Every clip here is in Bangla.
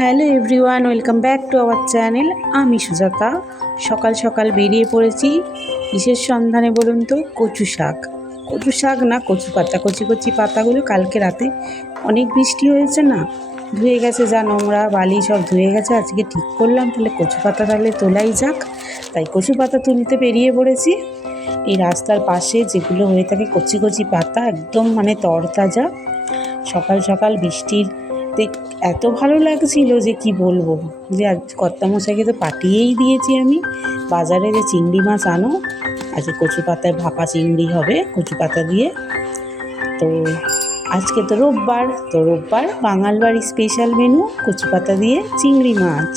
Hello everyone, welcome back to our channel. আমি সুজাতা। সকাল সকাল বেরিয়ে পড়েছি। কিসের সন্ধানে বলুন তো, কচু শাক। কচু শাক না, কচু পাতা। কচি কচি পাতাগুলো কালকে রাতে অনেক বৃষ্টি হয়েছে না? ধুয়ে গেছে যা নোংরা, বালি সব ধুয়ে গেছে। আজকে ঠিক করলাম, তাহলে কচু পাতা তাহলে তোলাই যাক। তাই কচু পাতা তুলতে বেরিয়ে পড়েছি। এই রাস্তার পাশে যেগুলো হয়ে থাকে কচি কচি পাতা, একদম মানে তরতাজা। সকাল সকাল বৃষ্টির তে এত ভালো লাগছিল যে কি বলব? যে আজ কর্তামশাইকে তো পাঠিয়েই দিয়েছি আমি। বাজারে যে চিংড়ি মাছ আনো, আজকে কচু পাতায় ভাপা চিংড়ি হবে, কচু পাতা দিয়ে। তো আজকে তো রোববার তো রোববার বাঙালবাড়ি স্পেশাল মেনু কচু পাতা দিয়ে চিংড়ি মাছ।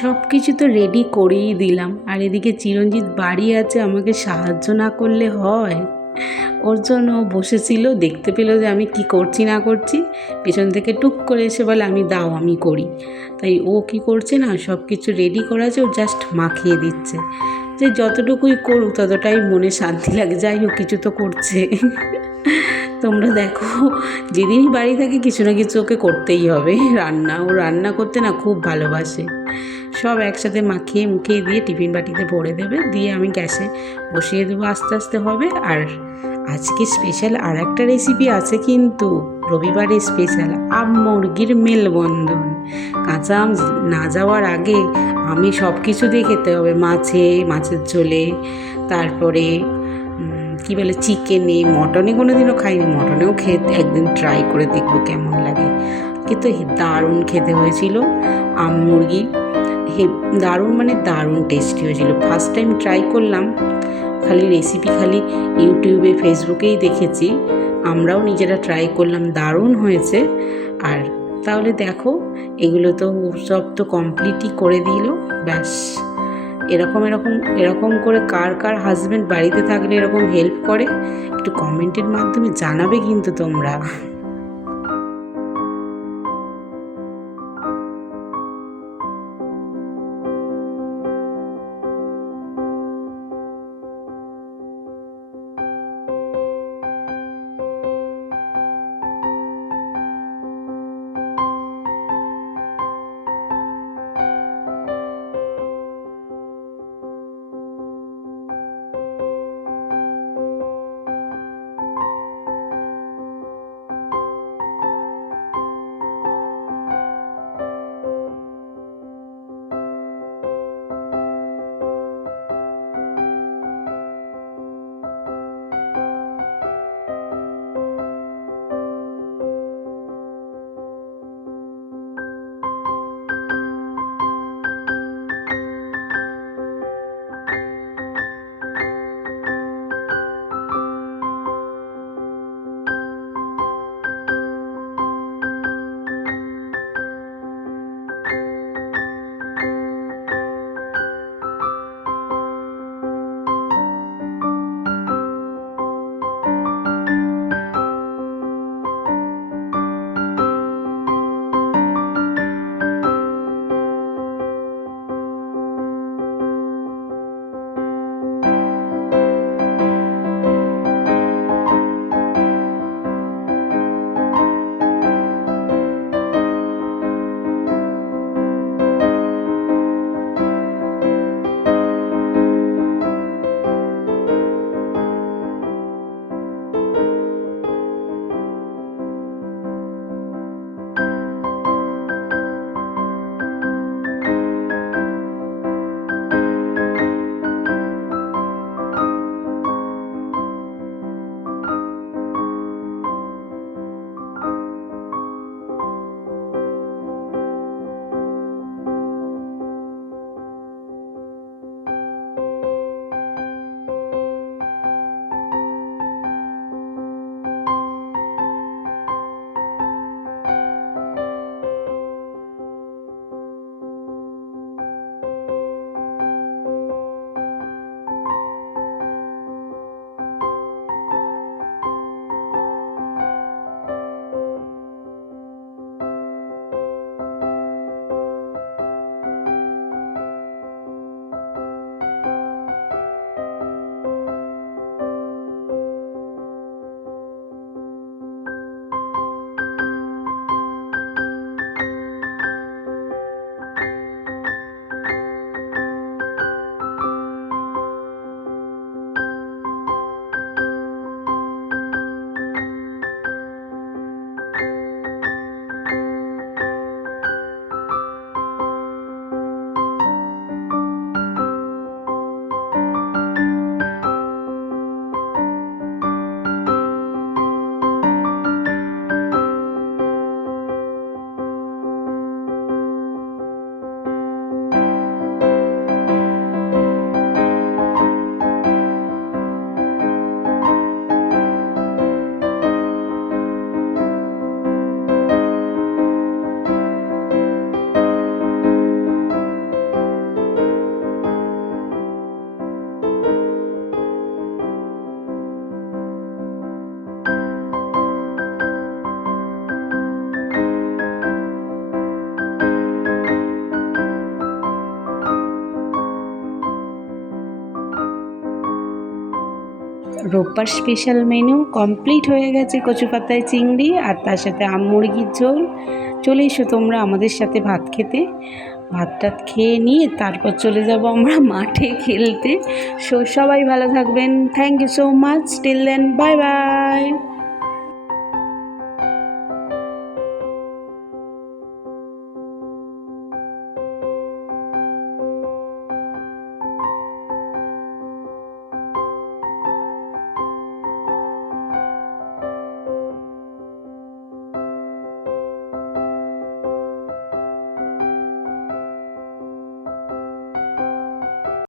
সব কিছু তো রেডি করেই দিলাম। আর এদিকে চিরঞ্জিত বাড়ি আছে, আমাকে সাহায্য না করলে হয়। ওর জন্য বসেছিল, দেখতে পেল যে আমি কি করছি না করছি। পেছন থেকে টুক করে এসে বলে, আমি দাও, আমি করি। তাই ও কি করছে না সব কিছু রেডি করা আছে, ও জাস্ট মাখিয়ে দিচ্ছে। যে যতটুকুই করুক, ততটাই মনে শান্তি লাগে। যাই হোক, কিছু তো করছে। তোমরা দেখো, যেদিনই বাড়ি থাকে, কিছু না কিছু ওকে করতেই হবে। রান্না, ও রান্না করতে না খুব ভালোবাসে। সব একসাথে মাখিয়ে মুখিয়ে দিয়ে টিফিন বাটিতে ভরে দেবে। দিয়ে আমি গ্যাসে বসিয়ে দেবো আস্তে আস্তে হবে। আর আজকে স্পেশাল আর একটা রেসিপি আছে কিন্তু রবিবারে স্পেশাল আম মুরগির মেলবন্ধন। কাঁচা আম না যাওয়ার আগে আমি সব কিছু দিয়ে খেতে হবে। মাছে, মাছের ঝোলে, তারপরে কি বলে, চিকেনে, মটনে কোনো দিনও খাইনি। মটনেও খেতে, একদিন ট্রাই করে দেখব কেমন লাগে। কিন্তু দারুণ খেতে হয়েছিল আম মুরগি হে, দারুণ মানে দারুণ টেস্টি হয়েছিল। ফার্স্ট টাইম ট্রাই করলাম, খালি রেসিপি খালি ইউটিউবে ফেসবুকেই দেখেছি। আমরাও নিজেরা ট্রাই করলাম, দারুণ হয়েছে। আর তাহলে দেখো, এগুলো তো সব তো কমপ্লিটই করে দিল, ব্যাস। এরকম এরকম এরকম করে কার কার হাজব্যান্ড বাড়িতে থাকলে এরকম হেল্প করে, একটু কমেন্টের মাধ্যমে জানাবে কিন্তু তোমরা। রোববার স্পেশাল মেনু কমপ্লিট হয়ে গেছে কচু পাতায় চিংড়ি আর তার সাথে আম মুরগির ঝোল। চলে এসো তোমরা আমাদের সাথে ভাত খেতে। ভাত টাত খেয়ে নিয়ে তারপর চলে যাব আমরা মাঠে খেলতে। সো সবাই ভালো থাকবেন। Thank you so much till then bye bye